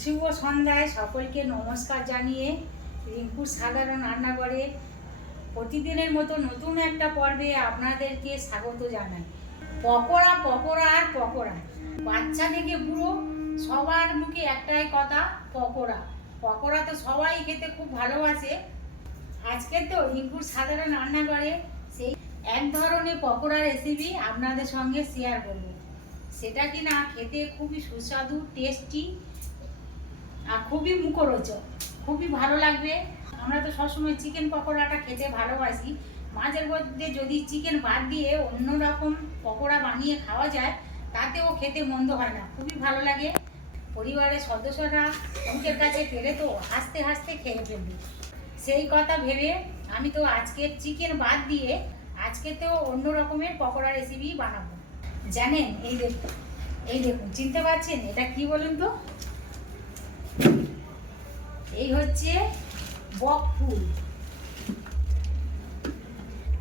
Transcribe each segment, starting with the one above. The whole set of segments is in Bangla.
শুভ সন্ধ্যায় সকলকে নমস্কার জানিয়ে রিঙ্কুর সাধারণ রান্নাঘরে প্রতিদিনের মতো নতুন একটা পর্বে আপনাদেরকে স্বাগত জানাই। পকোড়া পকোড়া আর পকোড়া। বাচ্চা থেকে বুড়ো, সবার মুখে একটাই কথা, পকোড়া। পকোড়া তো সবাই খেতে খুব ভালোবাসে। আজকে তো রিঙ্কুর সাধারণ রান্নাঘরে সেই এক ধরনের পকোড়া রেসিপি আপনাদের সঙ্গে শেয়ার করব। সেটা কি না খেতে খুবই সুস্বাদু টেস্টি খুবই মুখরোচক, খুবই ভালো লাগবে। আমরা তো সবসময় চিকেন পকোড়াটা খেতে ভালোবাসি। মাঝের মধ্যে যদি চিকেন বাদ দিয়ে অন্য রকম পকোড়া বানিয়ে খাওয়া যায়, তাতেও খেতে মন্দ হয় না। খুবই ভালো লাগে। পরিবারের সদস্যরা অঙ্কের কাছে পেলে তো হাসতে হাসতে খেয়ে ফেলবে। সেই কথা ভেবে আমি তো আজকে চিকেন বাদ দিয়ে আজকে তো অন্য রকমের পকোড়া রেসিপি বানাবো। জানেন, এই দেখুন এই দেখুন, চিনতে পারছেন? এটা কি বলুন তো? এই হচ্ছে বক ফুল।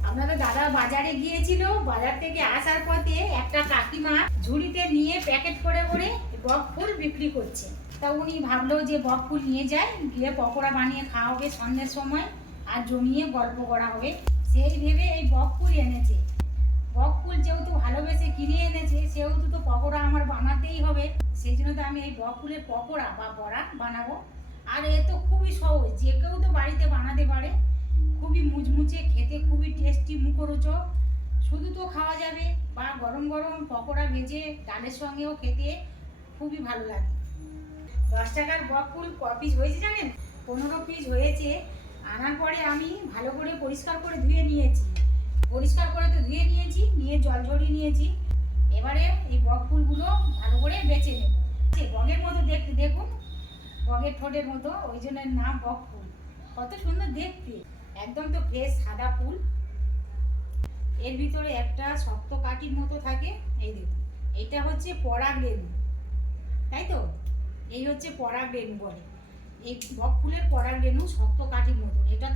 আপনাদের দাদা বাজারে গিয়েছিল, বাজার থেকে আসার পথে একটা কাকিমা ঝুড়িতে নিয়ে প্যাকেট করে করে বক ফুল বিক্রি করছে। তা উনি ভাবলো যে বক ফুল নিয়ে যায়, গিয়ে পকোড়া বানিয়ে খাওয়া হবে সন্ধ্যের সময়, আর জমিয়ে গল্প করা হবে। সেই ভেবে এই বক ফুল এনেছে। বক ফুল যেহেতু ভালোবেসে কিনে এনেছে, সেহেতু তো পকোড়া আমার বানাতেই হবে। সেই জন্য তো আমি এই বক ফুলের পকোড়া বা বড়া বানাবো। আর এ তো খুবই সহজ, যে কেউ তো বাড়িতে বানাতে পারে। খুবই মুচমুচে খেতে খুবই টেস্টি মুখরোচক। শুধু তো খাওয়া যাবে বা গরম গরম পকোড়া ভেজে ডালের সঙ্গেও খেতে খুবই ভালো লাগে। দশ টাকার বক ফুল ক পিস হয়েছে জানেন? পনেরো পিস হয়েছে। আনার পরে আমি ভালো করে পরিষ্কার করে ধুয়ে নিয়েছি। পরিষ্কার করে তো ধুয়ে নিয়েছি, নিয়ে জল ঝরিয়ে নিয়েছি। এবারে এই বক ফুলগুলো ভালো করে বেছে নেব। বগের মতো দেখতে, দেখুন, বগের ঠোঁটের মতো, ওই জন্য নাম বক ফুল। কত সুন্দর দেখতে। একদম তো ফ্রেশ সাদা ফুল। এর ভিতরে একটা শক্ত কাঠির মতো থাকে, এই দেখুন। এটা হচ্ছে পরাগ রেণু তাই তো? এই হচ্ছে পরাগ রেণু বলে। এই বক ফুলের পরাগ রেণু শক্ত কাঠির মতো। এটা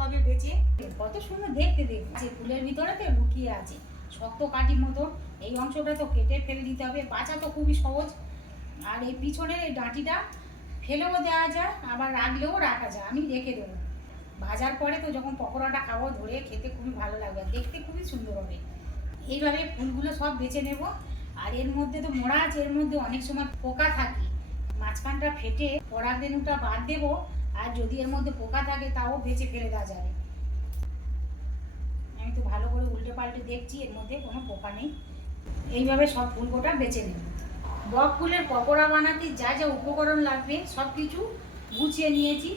হবে বেঁচে কত সুন্দর দেখতে দেখছে ফুলের ভিতরে তো লুকিয়ে আছে। শক্ত কাঠির মতো। এই অংশটা তো কেটে ফেলে দিতে হবে। বাঁচা তো খুবই সহজ। আর এই পিছনের এই ডাঁটিটা ফেলেও দেওয়া যায়, আবার রাখলেও রাখা যায়। আমি রেখে দেবো। ভাজার পরে তো যখন পকোড়াটা খাব, ধরে খেতে খুবই ভালো লাগবে। দেখতে খুবই সুন্দর হবে। এইভাবে ফুলগুলো সব বেছে নেব। আর এর মধ্যে তো মোড়া আছে। এর মধ্যে অনেক সময় পোকা থাকে। মাঝখানটা ফেটে পরাগ রেণুটা বাদ দেবো। আর যদি এর মধ্যে পোকা থাকে, তাও বেছে ফেলে দেওয়া যাবে। আমি তো ভালো করে উল্টে পাল্টে দেখছি, এর মধ্যে কোনো পোকা নেই। এইভাবে সব ফুলকোটা বেছে নেব। বক ফুলের পকোড়া বানাতে যা যা উপকরণ লাগবে, সব কিছু গুছিয়ে নিয়েছি।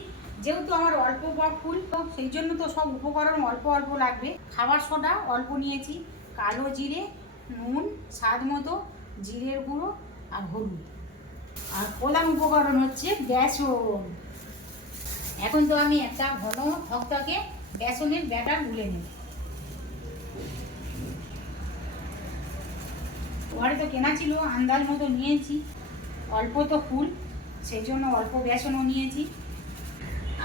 যেহেতু আমার অল্প বক ফুল, তো সেই জন্য তো সব উপকরণ অল্প অল্প লাগবে। খাবার সোডা অল্প নিয়েছি, কালো জিরে, নুন, স্বাদ মতো, জিরের গুঁড়ো আর হলুদ। আর প্রধান উপকরণ হচ্ছে বেসন এখন তো আমি একটা ঘন থকথকে বেসনের ব্যাটার গুলে নেব। ঘরে তো কেনা ছিল, আন্দাজ মতো নিয়েছি। অল্প তো ফুল, সেই জন্য অল্প বেসনও নিয়েছি।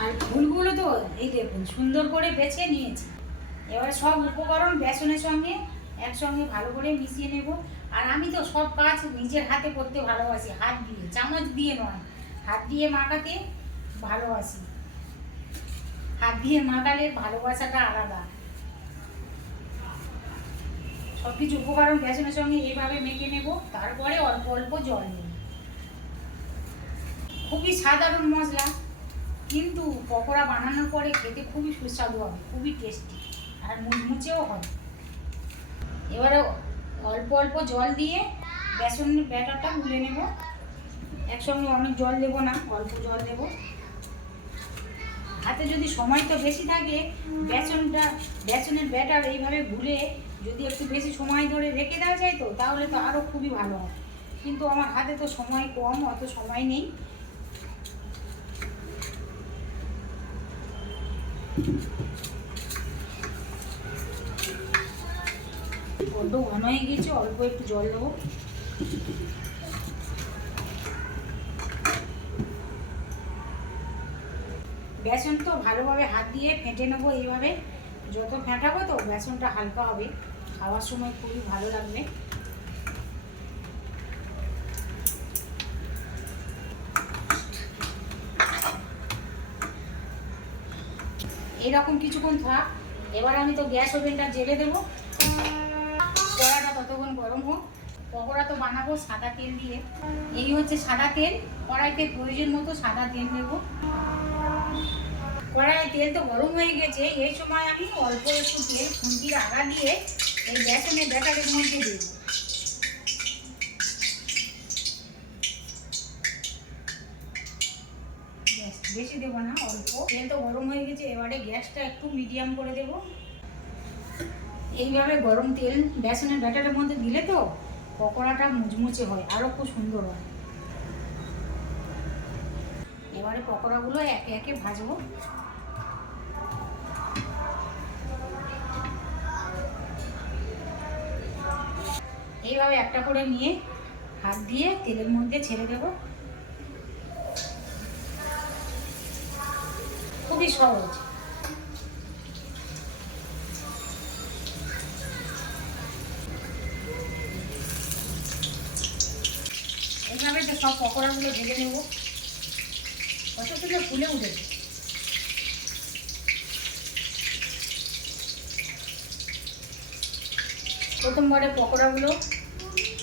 আর ফুলগুলো তো এই দেখুন, সুন্দর করে বেছে নিয়েছি। এবার সব উপকরণ বেসনের সঙ্গে একসঙ্গে ভালো করে মিশিয়ে নেব। আর আমি তো সব কাজ নিজের হাতে করতে ভালোবাসি, হাত দিয়ে, চামচ দিয়ে নয়, হাত দিয়ে মাখাতে ভালোবাসি। হাত দিয়ে মাখালে ভালোবাসাটা আলাদা। সব কিছু উপকরণ বেসনের সঙ্গে এইভাবে মেখে নেব, তারপরে অল্প অল্প জল নেব। খুবই সাধারণ মশলা, কিন্তু পকোড়া বানানোর পরে খেতে খুবই সুস্বাদু হবে, খুবই টেস্টি আর মুচমুচেও হবে এবারে অল্প অল্প জল দিয়ে বেসনের ব্যাটারটা গুলে নেব। একসঙ্গে অনেক জল দেবো না, অল্প জল দেব। হাতে যদি সময় তো বেশি থাকে বেসনটা বেসনের ব্যাটার এইভাবে গুলে যদি একটু বেশি সময় ধরে রেখে দেওয়া যায় তো, তাহলে তো আরও খুবই ভালো হয়। কিন্তু আমার হাতে তো সময় কম, অত সময় নেই। বড্ড ঘন হয়ে গিয়েছে, অল্প একটু জল দেবো। বেসন তো ভালোভাবে হাত দিয়ে ফেটে নেব এইভাবে। যত ফেটাবো তো বেসনটা হালকা হবে। খাওয়ার সময় খুবই ভালো লাগবে। এরকম কিছুক্ষণ থাক। এবার আমি তো গ্যাস ওভেনটা জেলে দেবো। কড়াটা ততক্ষণ গরম হোক। পকোড়া তো বানাবো সাদা তেল দিয়ে। এই হচ্ছে সাদা তেল। কড়াইতে প্রয়োজন মতো সাদা তেল দেবো কড়াইয়ে তেল তো গরম হয়ে গেছে, এই সময় আমি অল্প একটু তেল খুন্তির আগা দিয়ে এই বেসনের ব্যাটারের মধ্যে দেবো। বেশি দেবো না, অল্প। তেল তো গরম হয়ে গেছে, এবারে গ্যাসটা একটু মিডিয়াম করে দেব। এইভাবে গরম তেল বেসনের ব্যাটারের মধ্যে দিলে তো পকোড়াটা মুচমুচে হয় আরও খুব সুন্দর হয়। এবারে পকোড়াগুলো একে একে ভাজবো। এইভাবে একটা করে নিয়ে হাত দিয়ে তেলের মধ্যে ছেড়ে দেবো। খুবই সহজ। এইভাবে সব পকোড়াগুলো ভেজে নেব। কত সুন্দর ফুলে উঠেছে। প্রথমবারে পকোড়াগুলো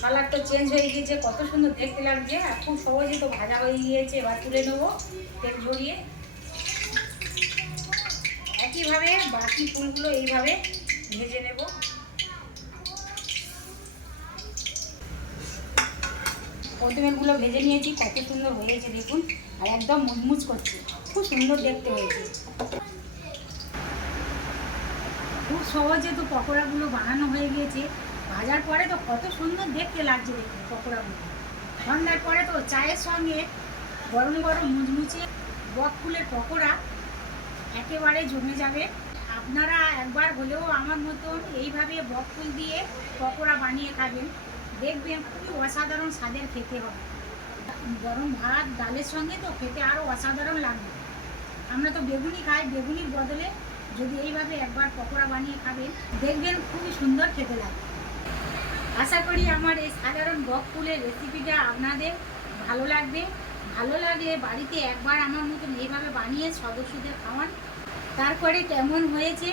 কালার তো চেঞ্জ হয়ে গিয়েছে, কত সুন্দর দেখতে লাগছে, আর খুব সহজে তো ভাজা হয়ে গিয়েছে, এবার তুলে নেব তেল ঝরিয়ে। একইভাবে বাকি ফুলগুলো এইভাবে ভেজে নেব। প্রথমেরগুলো ভেজে নিয়েছি, কত সুন্দর হয়েছে দেখুন। আর একদম মুচমুচ করছে। খুব সুন্দর দেখতে হয়েছে। খুব সহজে তো পকোড়াগুলো বানানো হয়ে গিয়েছে। ভাজার পরে তো কত সুন্দর দেখতে লাগছে দেখুন পকোড়াগুলো। ঠান্ডার পরে তো চায়ের সঙ্গে গরম গরম মুচমুচে বক ফুলের পকোড়া একেবারে জমে যাবে। আপনারা একবার হলেও আমার মতন এইভাবে বক ফুল দিয়ে পকোড়া বানিয়ে খাবেন। দেখবেন খুবই অসাধারণ স্বাদের খেতে হবে। গরম ভাত, ডালের সঙ্গে তো খেতে আরও অসাধারণ লাগবে আমরা তো বেগুনি খাই, বেগুনির বদলে যদি এইভাবে একবার পকোড়া বানিয়ে খাবেন, দেখবেন খুবই সুন্দর খেতে লাগবে আশা করি আমার এই সাধারণ বক ফুলের রেসিপিটা আপনাদের ভালো লাগবে। ভালো লাগলে বাড়িতে একবার আমার মতন এইভাবে বানিয়ে সদস্যদের খাওয়ান। তারপরে কেমন হয়েছে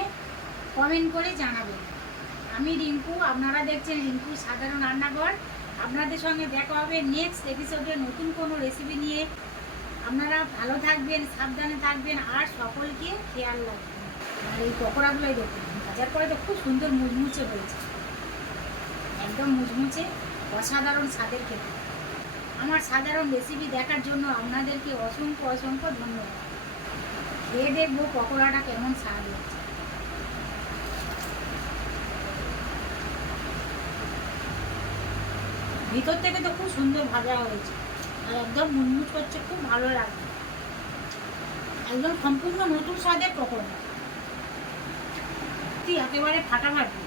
কমেন্ট করে জানাবেন। আমি রিঙ্কু, আপনারা দেখছেন রিঙ্কু সাধারণ রান্নাঘর। আপনাদের সঙ্গে দেখা হবে নেক্সট এপিসোডে নতুন কোনো রেসিপি নিয়ে। আপনারা ভালো থাকবেন, সাবধানে থাকবেন, আর সকলকে খেয়াল রাখবেন। আর এই পকোড়াগুলোই দেখুন ভাজার পরে তো খুব সুন্দর মুচমুচে হয়েছে। একদম মুচমুচে, অসাধারণ স্বাদের খেতে। আমার সাধারণ রেসিপি দেখার জন্য আপনাদেরকে অসংখ্য অসংখ্য ধন্যবাদ। খেয়ে দেখব পকোড়াটা কেমন স্বাদ হচ্ছে। ভিতর থেকে তো খুব সুন্দর ভাজা হয়েছে। আর একদম মুনমুচ করছে, খুব ভালো লাগছে। একদম সম্পূর্ণ নতুন স্বাদের পকোড়া। একেবারে ফাটাফাটি।